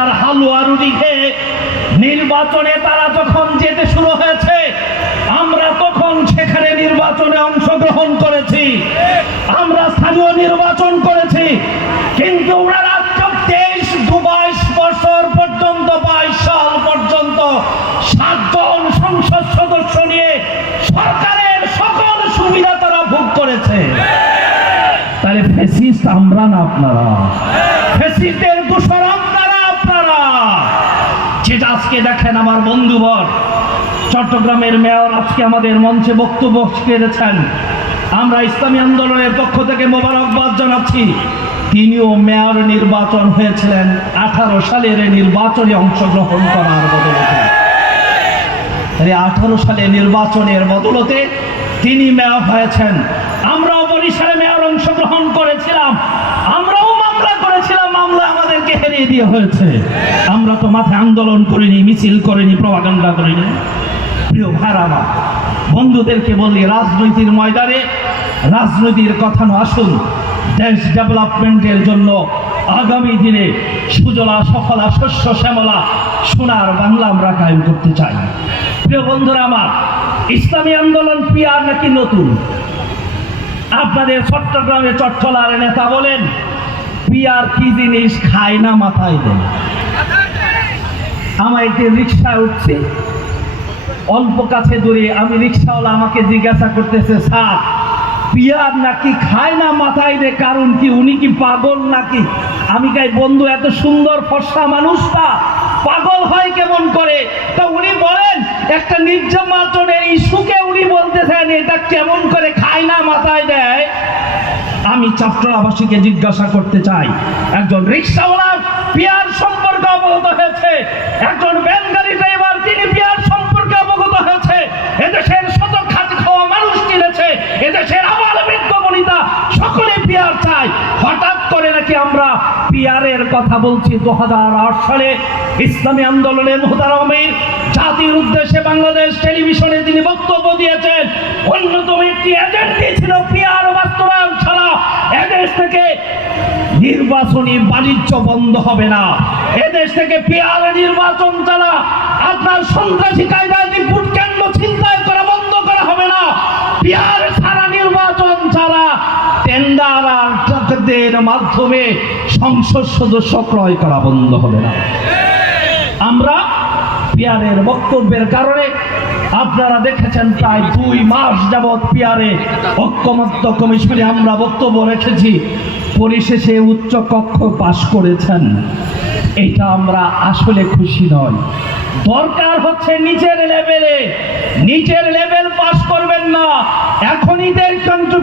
আর হালুয়া রুটি খেয়ে নির্বাচনে তারা যখন যেতে শুরু হয়েছে, আমরা তখন সেখানে নির্বাচনে অংশগ্রহণ করেছি, আমরা স্থানীয় নির্বাচন করেছি। কিন্তু ওনারা 22 বছর পর্যন্ত 22 সাল পর্যন্ত 7 জন সংসদ সদস্য নিয়ে সরকারের সকল সুবিধা তারা ভোগ করেছে। তাহলে ফ্যাসিস্ট আমরা না আপনারা? ফ্যাসিস্টের দোষর আপনারা। যেটা আজকে দেখেন আমার বন্ধুবর চট্টগ্রামের মেয়র আজকে আমাদের মঞ্চে বক্তব্য রেখেছেন, আমরা ইসলামী আন্দোলনের পক্ষ থেকে মোবারকবাদ জানাচ্ছি। তিনিও মেয়র নির্বাচন হয়েছিলেন 18 সালের নির্বাচনে অংশগ্রহণ করার বদলতে। 18 সালের নির্বাচনের বদলতে তিনি মেয়র হয়েছেন। আমরাও বরিশালে মেয়র অংশগ্রহণ করেছিলাম, আমরাও মামলা করেছিলাম, মামলা আমাদেরকে হেরিয়ে দিয়ে হয়েছে। আমরা তো মাঠে আন্দোলন করিনি, মিছিল করিনি, প্রপাগান্ডা করিনি। প্রিয় ভাইরা, বন্ধুদেরকে বলি, রাজনীতির ময়দানে রাজনীতির কথা না, আসুন দেশ ডেভেলপমেন্টের জন্য আগামী দিনে সুজলা সফলা শস্য শ্যামলা সোনার বাংলা আমরা কায়েম করতে চাই। প্রিয় বন্ধুরা আমার, ইসলামী আন্দোলন পিয়ার নাকি নতুন? আপনাদের চট্টগ্রামে চট্টলার নেতা বলেন পিয়ার কি জিনিস, খায় না মাথায় দেন। আমার একটি রিক্সায় উঠছে, অল্প কাছে দূরে, আমি রিক্সাওয়ালা আমাকে জিজ্ঞাসা করতেছে, স্যার পিয়ার নাকি খায় না মাথায় দে, কারণ কি, উনি কি পাগল নাকি? আমি কাই বন্ধু, এত সুন্দর ফর্সা মানুষটা পাগল হয় কেমন করে? তা উনি বলেন একটা নির্বাচনের ইস্যুকে উনি বলতেছেন এটা কেমন করে খায় না মাথায় দেয়। আমি চট্টগ্রামবাসীকে জিজ্ঞাসা করতে চাই, একজন রিক্সাওয়ালা পিয়ার সম্পর্কে অবগত হয়েছে, একজন ভ্যানগাড়ি ড্রাইভার তিনি পিয়ার সম্পর্কে অবগত হয়েছে, এদেশের শত খাতে খাওয়া মানুষ কিনেছে, এদেশের আবাল বৃদ্ধ বনিতা সকলে পিয়ার চায়। হঠাৎ করে নাকি আমরা পিয়ারের কথা বলছি? 2008 সালে ইসলামী আন্দোলনের মোহতারাম আমির জাতির উদ্দেশ্যে বাংলাদেশ টেলিভিশনে তিনি বক্তব্য দিয়েছেন, অন্যতম একটি এজেন্ডা ছিল পিয়ার বাস্তবায়ন ছাড়া এদেশ থেকে নির্বাচনী বাণিজ্য বন্ধ হবে না, এদেশ থেকে পিয়ার নির্বাচন ছাড়া আপনার সন্ত্রাসী কায়দায় ভোট কেন্দ্র ছিনতাই করা বন্ধ করা হবে না, পিয়ার ছাড়া নির্বাচন ছাড়া টেন্ডার আর টাকাদের মাধ্যমে সংসদ সদস্য ক্রয় করা বন্ধ হবে না। আমরা পিয়ারের বক্তব্যের কারণে আপনারা দেখেছেন প্রায় 2 মাস যাবৎ পিয়ারে ঐক্যমত্য কমিশনে আমরা বক্তব্য রেখেছি, পরিশেষে উচ্চ কক্ষ পাশ করেছেন। এটা আমরা আসলে খুশি নয়। দরকার হচ্ছে নিচের লেভেল পাস করবেন না। এখনই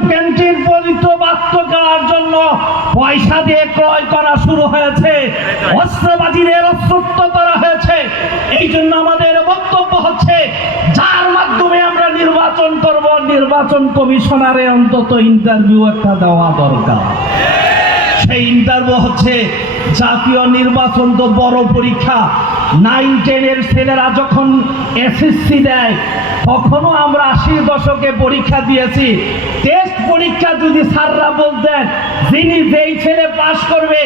ক্যান্টিন পরিচিত বাস্তব করার জন্য পয়সা দিয়ে ক্রয় করা শুরু হয়েছে, অস্ত্রবাদীদের অস্ত্রত্ব করা হয়েছে। এই জন্য আমাদের বক্তব্য হচ্ছে, যার মাধ্যমে আমরা নির্বাচন করব, নির্বাচন কমিশনারে অন্তত ইন্টারভিউ একটা দেওয়া দরকার। সেই ইন্টারভিউ হচ্ছে জাতীয় নির্বাচন, তো বড় পরীক্ষা। 9-10 ছেলেরা যখন এসএসসি দেয়, তখনও আমরা 80 দশকে পরীক্ষা দিয়েছি। টেস্ট পরীক্ষা যদি স্যাররা বলতেন যেই ছেলে পাশ করবে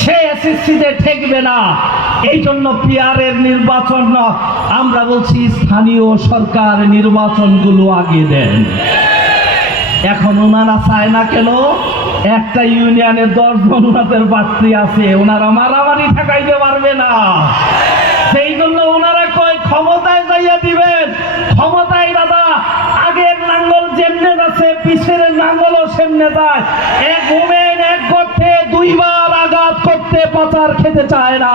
সে এসএসসিতে ঠেকবে না। এই জন্য পিয়ারের নির্বাচন আমরা বলছি স্থানীয় সরকার নির্বাচনগুলো আগে দেন। এখন ওনারা চায় না কেন? একটা ইউনিয়নে 10 জন ওনাদের প্রার্থী আছে, ওনারা মারামারি ঠেকাইতে পারবে না। সেই জন্য ওনারা কয় ক্ষমতায় যাইয়া দিবেন। ক্ষমতায় দাদা আগের নাঙ্গল যেমনে যাচ্ছে, পিছের নাঙ্গলও সেমনে যায়। এক ওমেন এক গর্তে 2 বার আঘাত করতে পাচার খেতে চায় না।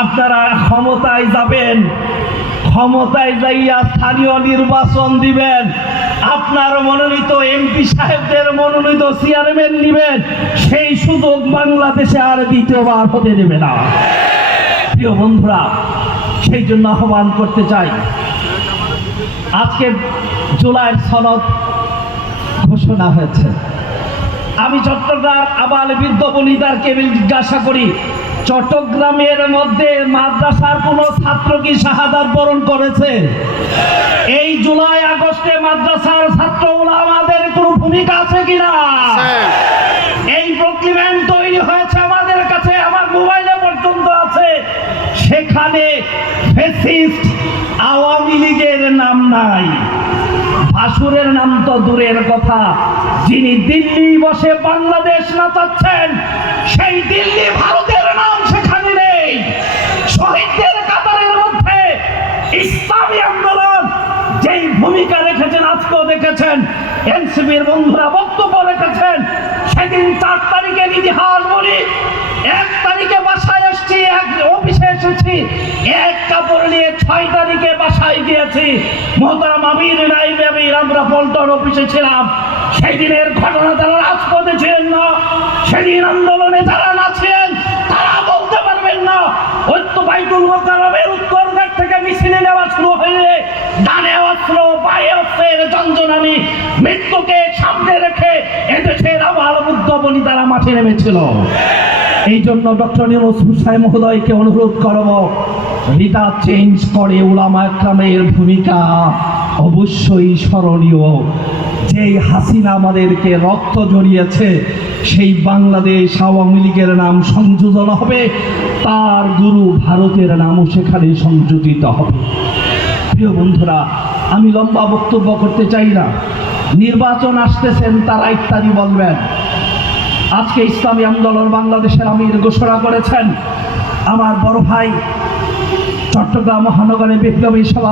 আপনারা ক্ষমতায় যাবেন, ক্ষমতায় যাইয়া স্থানীয় নির্বাচন দিবেন, আপনার মনোনীত এমপি সাহেবদের মনোনীত চেয়ারম্যান নিবেন, সেই সুযোগ বাংলাদেশে আর দ্বিতীয়বার হতে দেবে না। প্রিয় বন্ধুরা, সেই জন্য আহ্বান করতে চাই, আজকে জুলাইয়ের সনদ ঘোষণা হয়েছে। আমি চট্টগ্রাম আবাল বৃদ্ধ বনিতাকে জিজ্ঞাসা করি, চট্টগ্রামের মধ্যে মাদ্রাসার কোন ছাত্র কি শাহাদাত বরণ করেছে? এই জুলাই আগস্টে মাদ্রাসার ছাত্র ওলামাদের কোনো ভূমিকা আছে কিনা? এই প্রক্রিমেন্ট তৈরি হয়েছে আমাদের কাছে, আমার মোবাইলে ফ্যাসিস্ট আওয়ামী লীগের নাম নাই, ভাসুরের নাম তো দূরের কথা, যিনি দিল্লি বসে বাংলাদেশ নাচাচ্ছেন সেই দিল্লি ভারতের নাম সেখানে নেই। শহীদদের কাতারের মধ্যে ইসলামী আন্দোলন যেই ভূমিকা রেখেছেন, আজকেও দেখেছেন এনসিপির বন্ধুরা বক্তব্য রেখেছেন। সেদিন 4 তারিখের ইতিহাস বলি, 1 তারিখে বাসায় এসেছি, অফিসে এসেছি, 1 কাপড় নিয়ে 6 তারিখে বাসায় গিয়েছি। মোহতারাম আমির নাইব আমির আমরা পল্টন অফিসে ছিলাম। সেই দিনের ঘটনা যারা রাজপথে ছিলেন না, সেদিন আন্দোলনে যারা না ছিলেন তারা বলতে পারবেন না। ঐক্য বাইতুল মোকাররমের উত্তর গেট থেকে মিছিলে নেওয়া শুরু হয়ে ডানে অস্ত্র বায়ে অস্ত্রের জঞ্জনানি, মৃত্যুকে সামনে রেখে এদেশের আবার বুদ্ধবনী তারা মাঠে নেমেছিল। এই জন্য ডক্টর ইউনূস হুসাইন মহোদয়কে অনুরোধ করব, রিটা চেঞ্জ করে উলামা একরামের ভূমিকা অবশ্যই স্মরণীয়। যেই হাসিনা আমাদেরকে রক্ত জড়িয়েছে, সেই বাংলাদেশ আওয়ামী লীগের নাম সংযোজন হবে, তার গুরু ভারতের নামও সেখানে সংযোজিত হবে। প্রিয় বন্ধুরা, আমি লম্বা বক্তব্য করতে চাই না, নির্বাচন আসতেছেন, তারা ইত্যাদি বলবেন। আজকে ইসলামী আন্দোলন বাংলাদেশের আমির ঘোষণা করেছেন, আমার বড় ভাই চট্টগ্রাম মহানগরে বিপ্লবী সভা